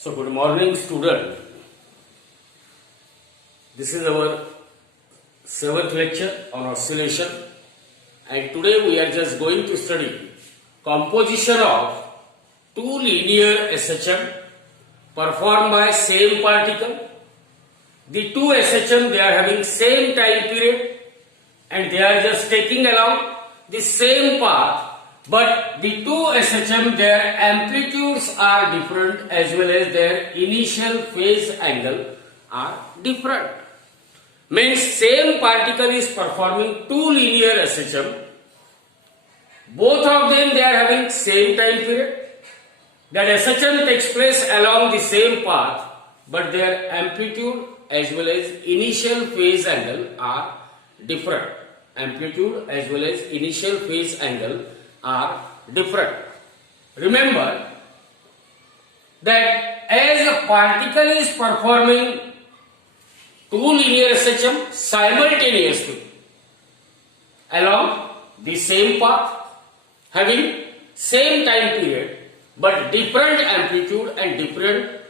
So good morning student. This is our 7th lecture on oscillation, and today we are just going to study composition of two linear SHM performed by same particle. The two SHM, they are having same time period and they are just taking along the same path, but the two SHM, their amplitudes are different as well as their initial phase angle are different. Means same particle is performing two linear SHM. Both of them, they are having same time period. That SHM takes place along the same path, but their amplitude as well as initial phase angle are different. Amplitude as well as initial phase angle are different. Remember that as a particle is performing two linear SHM simultaneously along the same path, having same time period but different amplitude and different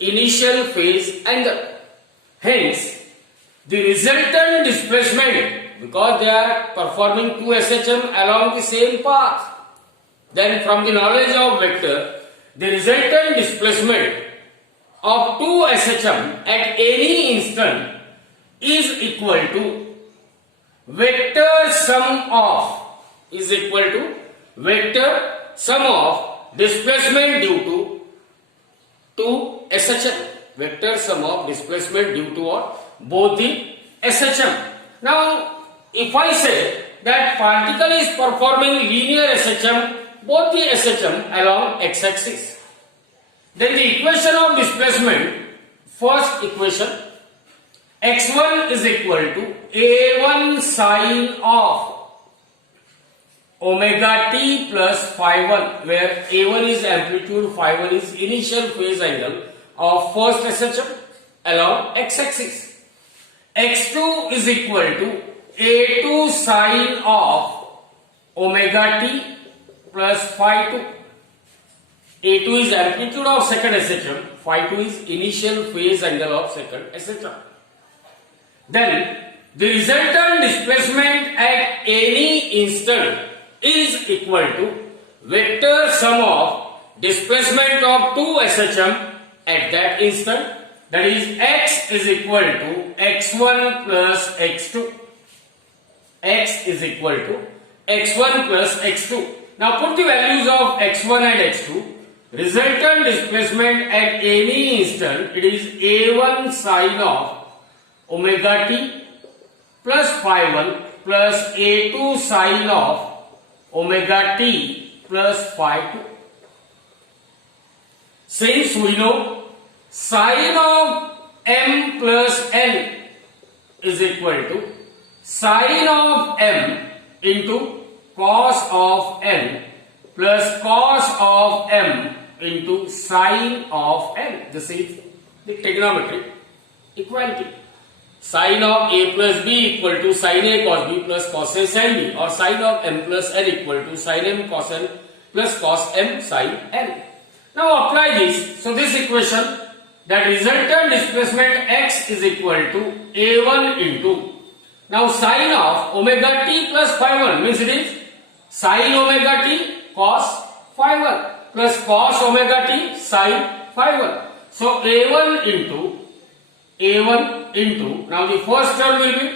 initial phase angle. Hence, the resultant displacement, because they are performing two SHM along the same path, then from the knowledge of vector, the resultant displacement of two SHM at any instant is equal to vector sum of displacement due to two SHM. Vector sum of displacement due to what? Both the SHM. Now, if I say that particle is performing linear SHM, both the SHM along x-axis, then the equation of displacement, first equation, x1 is equal to a1 sine of omega t plus phi 1, where a1 is amplitude, phi 1 is initial phase angle of first SHM along x-axis. x2 is equal to a2 sine of omega t plus phi 2. A2 is amplitude of second SHM, phi 2 is initial phase angle of second SHM. Then the resultant displacement at any instant is equal to vector sum of displacement of two SHM at that instant, that is x is equal to x1 plus x2. X is equal to x1 plus x2. Now put the values of x1 and x2. Resultant displacement at any instant, it is a1 sine of omega t plus phi 1 plus a2 sine of omega t plus phi 2. Since we know sine of m plus n is equal to sine of m into cos of n plus cos of m into sine of n. This is the trigonometric equality. Sine of a plus b equal to sine a cos b plus cos a sin b, or sine of m plus n equal to sine m cos n plus cos m sine n. Now apply this. So this equation, that resultant displacement x is equal to a1 into, now sine of omega t plus phi 1 means it is sine omega t cos phi 1 plus cos omega t sine phi 1. So a1 into, now the first term will be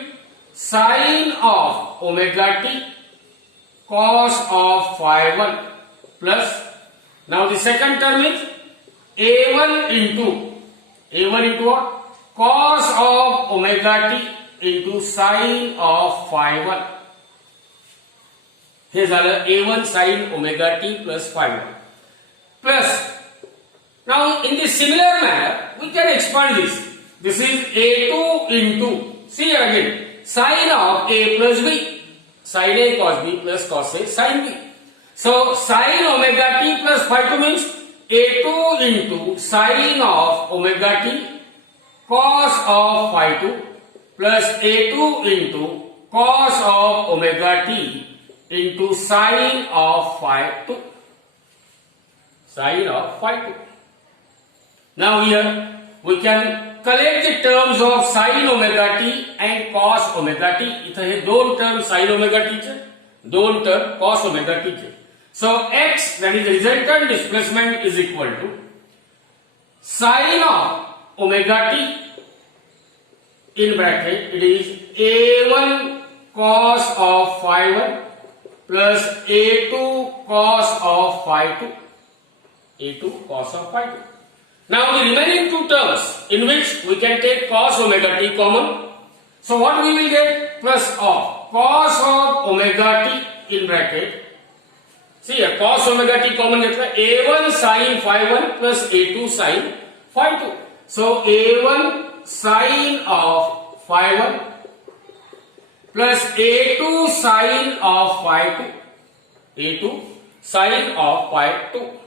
sine of omega t cos of phi 1 plus, now the second term is a1 into what? Cos of omega t into sine of phi 1. हे झालं a1 sin omega t plus phi 1 plus, now in the similar manner we can expand this. This is a2 into, see here again, sine of a plus b, sine a cos b plus cos a sin b. So sine omega t plus phi 2 means a2 into sine of omega t cos of phi 2 plus a2 into cos of omega t into sine of phi 2. Sine of phi 2. Now here we can collect the terms of sin omega t and cos omega t. इथं हे दोन term sin omega t चे, दोन term cos omega t चे. So x, that is resultant displacement, is equal to sin of omega t in bracket, it is a1 cos of phi 1 plus a2 cos of phi 2. a2 cos of phi 2. Now the remaining two terms in which we can take cos omega t common. So what we will get? Plus of cos of omega t in bracket. See here, cos omega t common is a1 sin phi 1 plus a2 sin phi 2. So a1 sin of phi 1 plus a2 sin of phi 2. a2 sin of phi 2.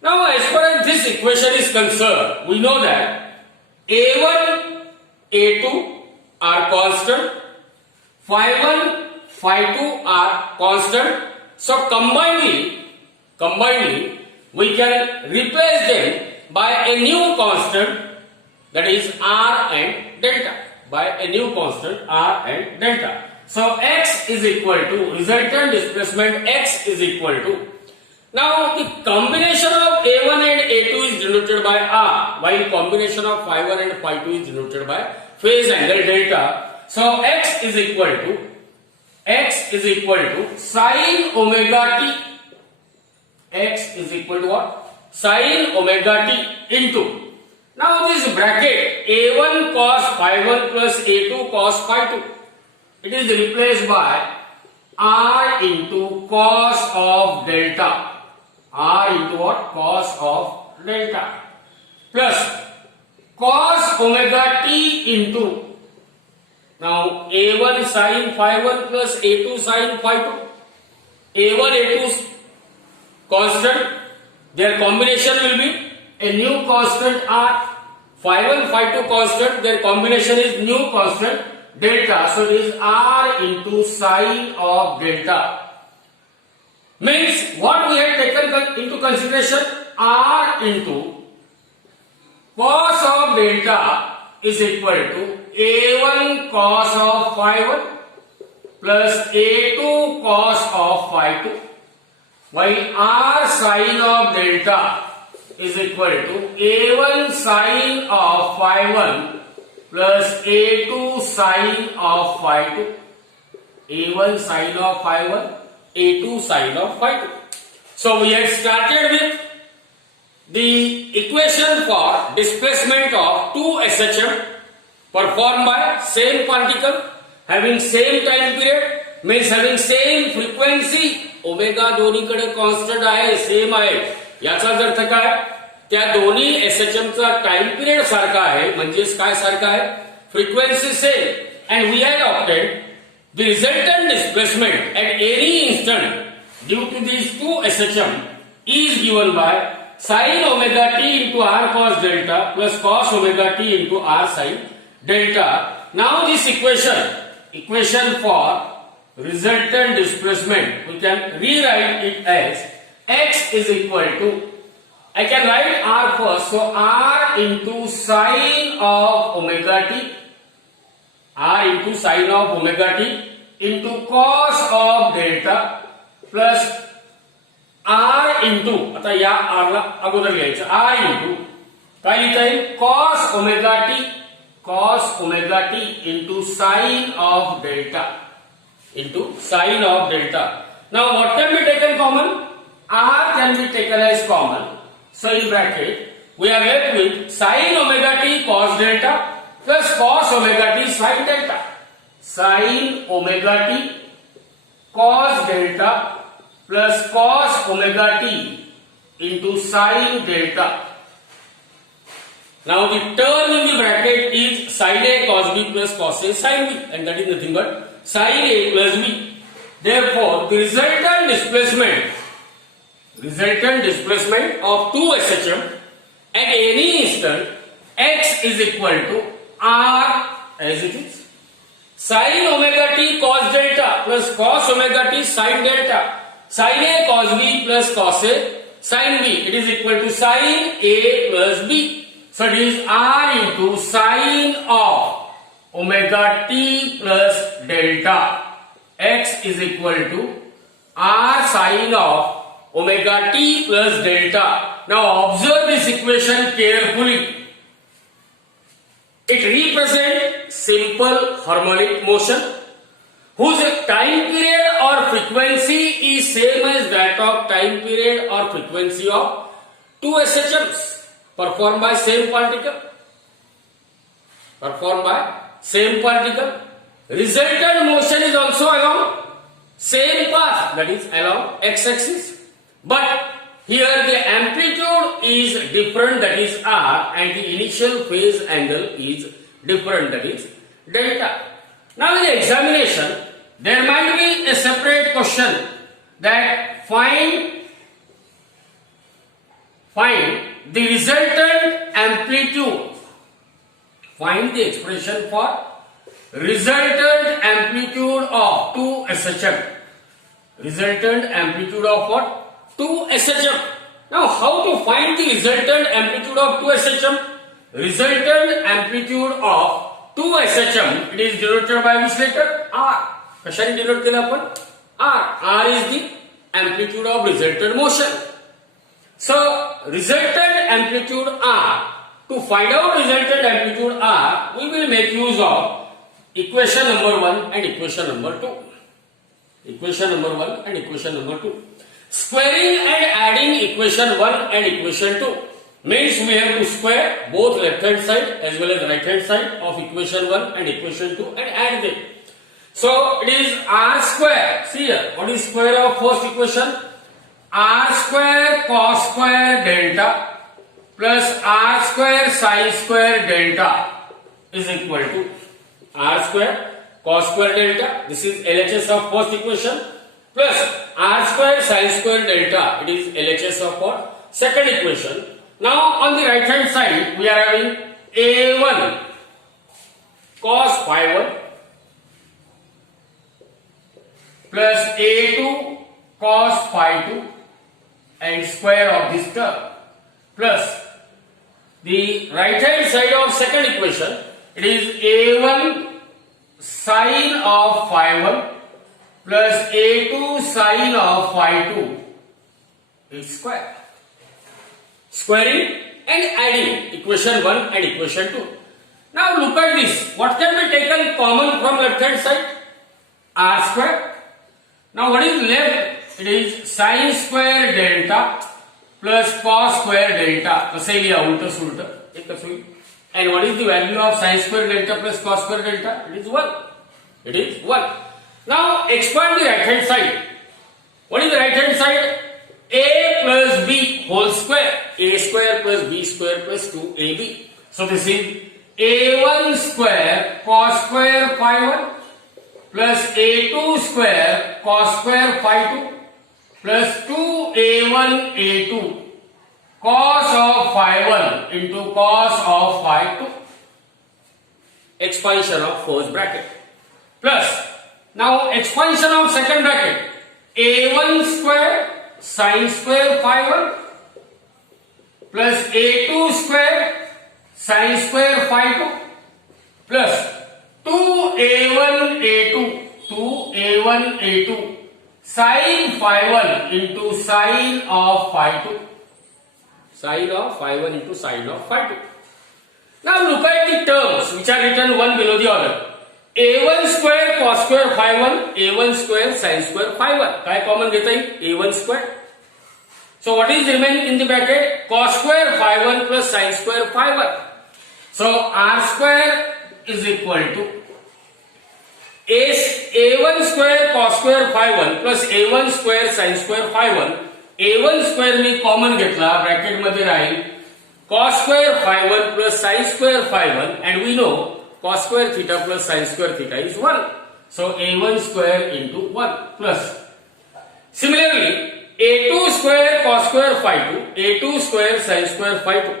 Now, as far as this equation is concerned, we know that a1, a2 are constant, phi 1, phi 2 are constant. So, combinedly, we can replace them by a new constant, that is r and delta. By a new constant r and delta. So, x is equal to resultant displacement, x is equal to. Now the combination of a1 and a2 is denoted by r, while combination of phi 1 and phi 2 is denoted by phase angle delta. So x is equal to sin omega t. X is equal to what? Sin omega t into. Now this bracket a1 cos phi 1 plus a2 cos phi 2. It is replaced by r into cos of delta. R into what? Cos of delta. Plus cos omega t into. Now a1 sin phi 1 plus a2 sin phi 2. a1, a2 constant. Their combination will be a new constant r. Phi 1, phi 2 constant. Their combination is new constant delta. So it is r into sin of delta. Means what we have taken into consideration, r into cos of delta is equal to a1 cos of phi 1 plus a2 cos of phi 2, while r sin of delta is equal to a1 sin of phi 1 plus a2 sin of phi 2. a1 sin of phi 1, a2 sin of phi 2. So we had started with the equation for displacement of two SHM performed by same particle having same time period, means having same frequency. Omega दोन्हीकडे constant आहे, same आहे. याचाच अर्थ काय? त्या दोन्ही SHM चा time period सारखा आहे, म्हणजेच काय सारखा आहे? Frequency same. And we had obtained the resultant displacement at any instant due to these two SHM is given by sin omega t into r cos delta plus cos omega t into r sin delta. Now this equation for resultant displacement, we can rewrite it as x is equal to, I can write r first, so r into sin of omega t, r into sin of omega t into cos of delta plus r into, आता या r ला अगोदर घ्यायचं, r into काय लिहिता येईल? cos omega t into sin of delta, into sin of delta. Now what can be taken common? R can be taken as common. So in bracket we are left with sin omega t cos delta plus cos omega t sin delta. Sin omega t cos delta plus cos omega t into sin delta. Now the term in the bracket is sin A cos B plus cos A sin B, and that is nothing but sin A plus B. Therefore, the resultant displacement of two SHM at any instant x is equal to r as it is. Sin omega t cos delta plus cos omega t sin delta. Sin A cos B plus cos A sin B. It is equal to sin A plus B. So it is r into sine of omega t plus delta. X is equal to r sine of omega t plus delta. Now observe this equation carefully. It represents simple harmonic motion whose time period or frequency is same as that of time period or frequency of two SHMs performed by same particle. Resultant motion is also along same path, that is along x-axis. But here the amplitude is different, that is r, and the initial phase angle is different, that is delta. Now in the examination, there might be a separate question that find the resultant amplitude. Find the expression for resultant amplitude of 2 SHM. Resultant amplitude of what? 2 SHM. Now how to find the resultant amplitude of 2 SHM? Resultant amplitude of 2 SHM, it is denoted by which letter? R. कशाने denote केला आपण? R. R is the amplitude of resultant motion. So resultant amplitude R. To find out resultant amplitude R, we will make use of equation number 1 and equation number 2. Equation number 1 and equation number 2. Squaring and adding equation 1 and equation 2 means we have to square both left hand side as well as right hand side of equation 1 and equation 2 and add them. So it is r square. See here, what is square of first equation? R square cos square delta plus r square sin square delta is equal to r square cos square delta. This is LHS of first equation plus r square sin square delta. It is LHS of what? Second equation. Now on the right hand side we are having a1 cos phi 1 plus a2 cos phi 2 and square of this term plus the right hand side of second equation, it is a1 sine of phi 1 plus a2 sine of phi 2 is square. Squaring and adding equation 1 and equation 2. Now look at this. What can be taken common from left hand side? R square. Now what is left? It is sine square delta plus cos square delta. कसे लिया उल्टा सुल्टा एकच होईल. And what is the value of sine square delta plus cos square delta? It is 1. It is 1. Now expand the right hand side. What is the right hand side? A plus B whole square. A square plus B square plus 2AB. So this is A1 square cos square phi 1 plus A2 square cos square phi 2 plus 2A1 A2 cos of phi 1 into cos of phi 2. Expansion of first bracket. Plus now expansion of second bracket. A1 square sin square phi 1 plus a2 square sin square phi 2 plus 2a1 a2 sin phi 1 into sin of phi 2. Sin of phi 1 into sin of phi 2. Now look at the terms which are written one below the other. a1 square cos square phi 1, a1 square sin square phi 1. काय common घेता येईल? a1 square. So what is remaining in the bracket? Cos square phi 1 plus sin square phi 1. So r square is equal to a1 square cos square phi 1 plus a1 square sin square phi 1. a1 square me common घेतला, bracket मध्ये राहील cos square phi 1 plus sin square phi 1, and we know cos square theta plus sin square theta is 1. So a1 square into 1 plus. Similarly, a2 square cos square phi 2, a2 square sin square phi 2.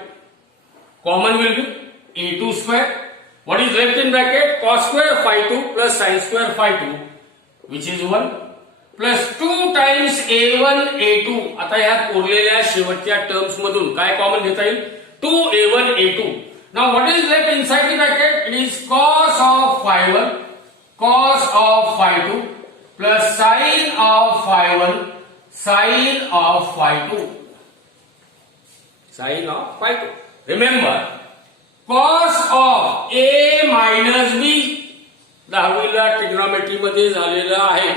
Common will be a2 square. What is left in bracket? Cos square phi 2 plus sin square phi 2, which is 1, plus 2 times a1 a2. आता ह्यात उरलेल्या शेवटच्या terms मधून काय common घेता येईल? 2a1 a2. Now what is left inside the bracket? It is cos of phi 1 cos of phi 2 plus sin of phi 1 sin of phi 2. Sin of phi 2. Remember, cos of a minus b 10वीला trigonometry मध्ये झालेला आहे.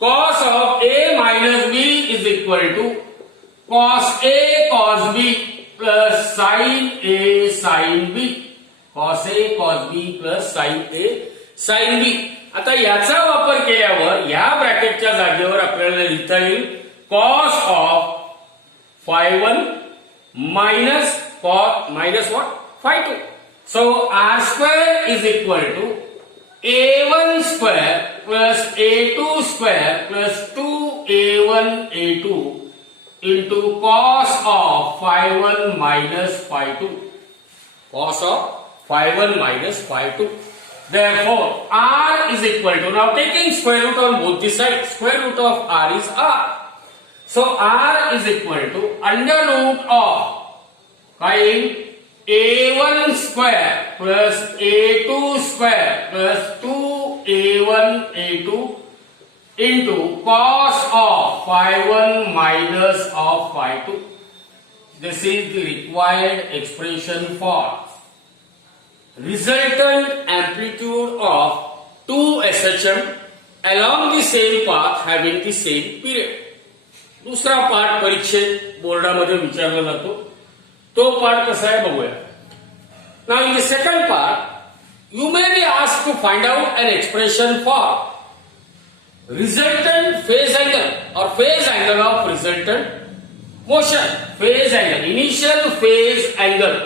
cos of a minus b is equal to cos a cos b plus sin a sin b. cos a cos b plus sin a sin b. आता याचा वापर केल्यावर या ब्रॅकेटच्या जागेवर आपल्याला लिहिता येईल cos of phi 1 minus cos minus what? phi 2. So r square is equal to a1 square plus a2 square plus 2a1 a2 into cos of phi 1 minus phi 2. Cos of phi 1 minus phi 2. Therefore, r is equal to, now taking square root on both the sides, square root of r is r. So r is equal to under root of find a1 square plus a2 square plus 2a1 a2 into cos of phi 1 minus of phi 2. This is the required expression for resultant amplitude of two SHM along the same path having the same period. दूसरा part परीक्षेत बोर्डामध्ये विचारला जातो, तो part कसा आहे बघूया. Now in the second part, you may be asked to find out an expression for resultant phase angle or phase angle of resultant motion. Phase angle, initial phase angle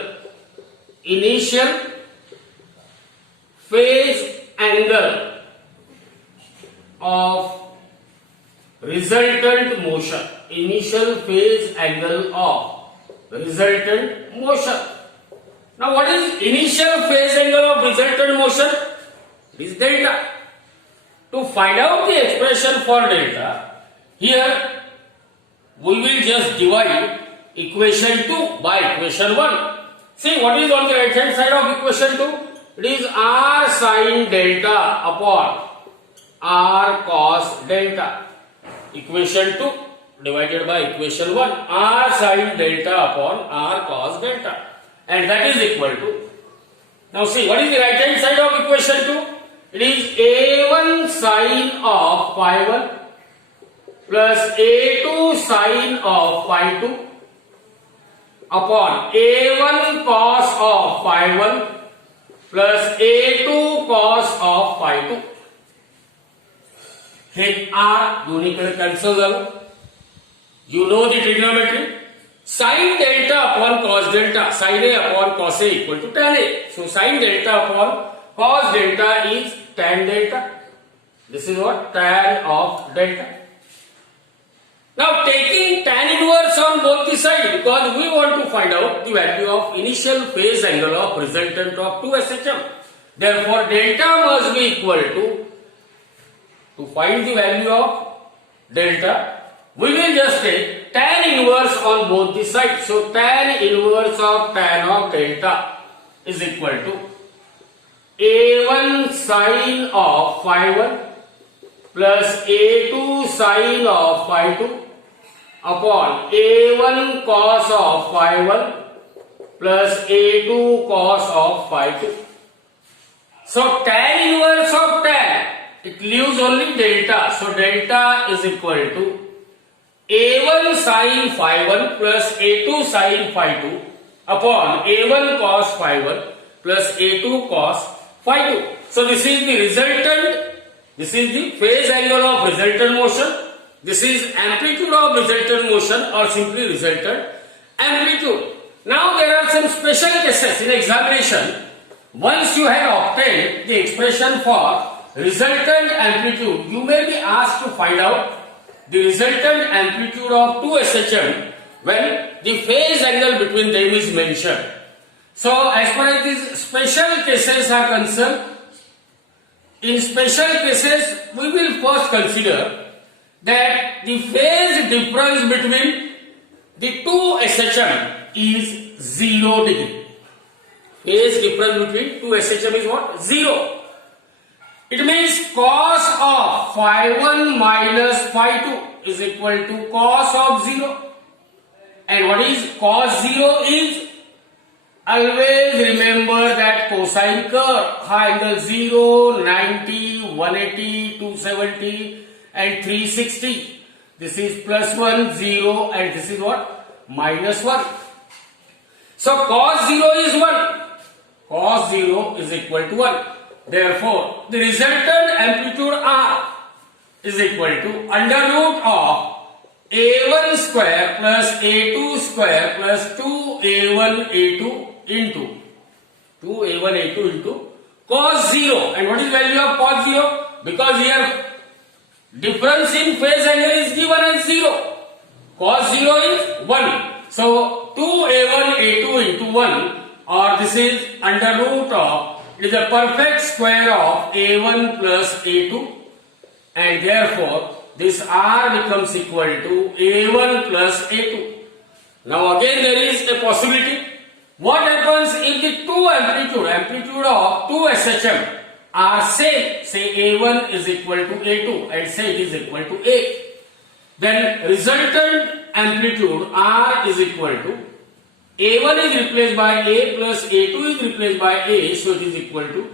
of resultant motion. Initial phase angle of resultant motion. Now what is initial phase angle of resultant motion? It is delta. To find out the expression for delta, here we will just divide equation 2 by equation 1. See what is on the right hand side of equation 2? It is r sin delta upon r cos delta. Equation 2 divided by equation 1, r sin delta upon r cos delta. And that is equal to, now see what is the right hand side of equation 2? It is a1 sin of phi 1 plus a2 sin of phi 2 upon a1 cos of phi 1 plus a2 cos of phi 2. हे r दोन्हीकडे cancel झालं. You know the trigonometry. Sin delta upon cos delta, sin a upon cos a equal to tan a. So sin delta upon cos delta is tan delta. This is what? Tan of delta. Now taking tan inverse on both the sides, because we want to find out the value of initial phase angle of resultant of 2 SHM. Therefore delta must be equal to find the value of delta, we will just take tan inverse on both the sides. So tan inverse of tan of delta is equal to a1 sin of phi 1 plus a2 sin of phi 2 upon a1 cos of phi 1 plus a2 cos of phi 2. So tan inverse of tan, it leaves only delta. So delta is equal to a1 sin phi 1 plus a2 sin phi 2 upon a1 cos phi 1 plus a2 cos phi 2. So this is the resultant, this is the phase angle of resultant motion, this is amplitude of resultant motion or simply resultant amplitude. Now there are some special cases in examination. Once you have obtained the expression for resultant amplitude, you may be asked to find out the resultant amplitude of 2 SHM when the phase angle between them is mentioned. So as far as these special cases are concerned, in special cases we will first consider that the phase difference between the 2 SHM is 0 degree. Phase difference between 2 SHM is what? 0. It means cos of phi1 minus phi2 is equal to cos of 0. And what is cos 0 is? Always remember that cosine curve, high angle 0, 90, 180, 270 and 360. This is plus 1, 0 and this is what? Minus 1. So cos 0 is 1. Cos 0 is equal to 1. Therefore, the resultant amplitude R is equal to under root of A1 square plus A2 square plus 2A1 A2 into 2A1 A2 into cos 0. And what is value of cos 0? Because here difference in phase angle is given as 0. Cos 0 is 1. So 2A1 A2 into 1, or this is under root of, it is a perfect square of A1 plus A2, and therefore this R becomes equal to A1 plus A2. Now again there is a possibility. What happens if the two amplitude of two SHM are same? Say A1 is equal to A2 and say it is equal to A. Then resultant amplitude R is equal to A1 is replaced by A plus A2 is replaced by A, so it is equal to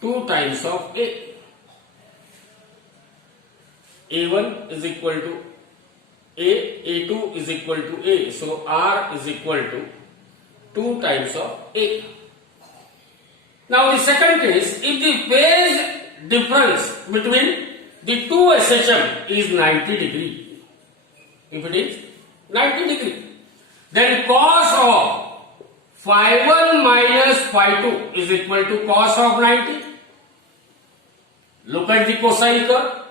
2 times of A. A1 is equal to A, A2 is equal to A, so R is equal to 2 times of A. Now the second case, if the phase difference between the two SHM is 90 degree, if it is 90 degree, then cos of phi1 minus phi2 is equal to cos of 90. Look at the cosine curve.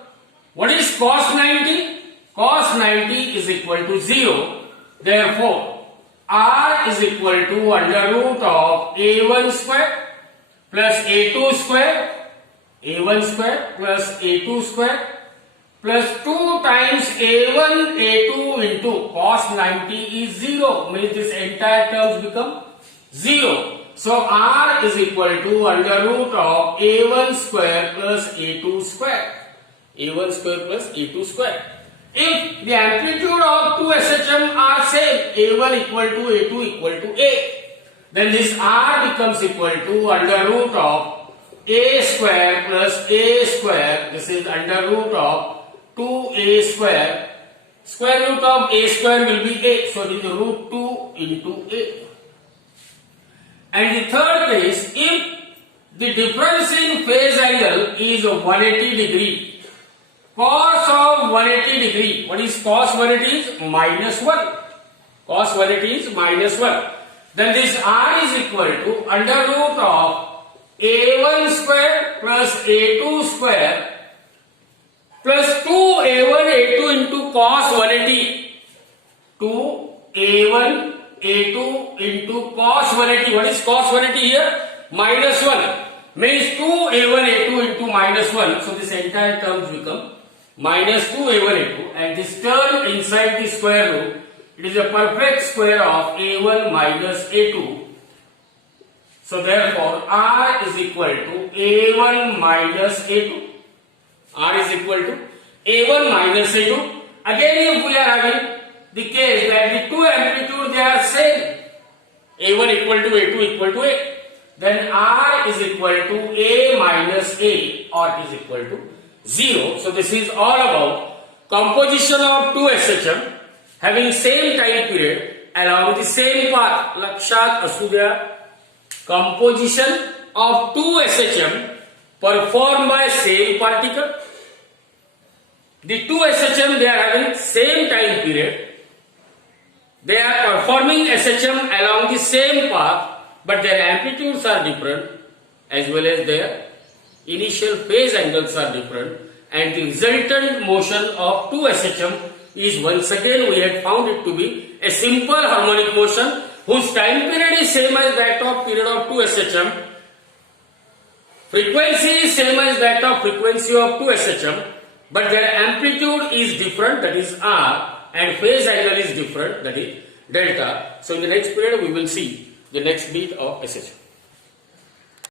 What is cos 90? Cos 90 is equal to 0. Therefore, R is equal to under root of A1 square plus A2 square, A1 square plus A2 square plus 2 times A1 A2 into cos 90 is 0. Means this entire terms become 0. So R is equal to under root of A1 square plus A2 square. A1 square plus A2 square. If the amplitude of two SHM are same, A1 equal to A2 equal to A, then this R becomes equal to under root of A square plus A square. This is under root of 2A square. Square root of A square will be A, so it is root 2 into A. And the third case, if the difference in phase angle is 180 degree, cos of 180 degree, what is cos 180 is minus 1. Cos 180 is minus 1. Then this R is equal to under root of A1 square plus A2 square plus 2A1 A2 into cos 180. 2A1 A2 into cos 180. What is cos 180 here? Minus 1. Means 2A1 A2 into minus 1. So this entire terms become minus 2A1 A2, and this term inside the square root, it is a perfect square of A1 minus A2. So therefore R is equal to A1 minus A2. R is equal to A1 minus A2. Again, if we are having the case that the two amplitudes they are same, A1 equal to A2 equal to A, then R is equal to A minus A, or it is equal to 0. So this is all about composition of two SHM having same time period along the same path. Lakshat asudya, composition of two SHM performed by same particle. The two SHM they are having same time period. They are performing SHM along the same path, but their amplitudes are different as well as their initial phase angles are different, and the resultant motion of two SHM is once again we had found it to be a simple harmonic motion whose time period is same as that of period of two SHM. Frequency is same as that of frequency of two SHM, but their amplitude is different, that is R, and phase angle is different, that is delta. So in the next period we will see the next bit of SHM.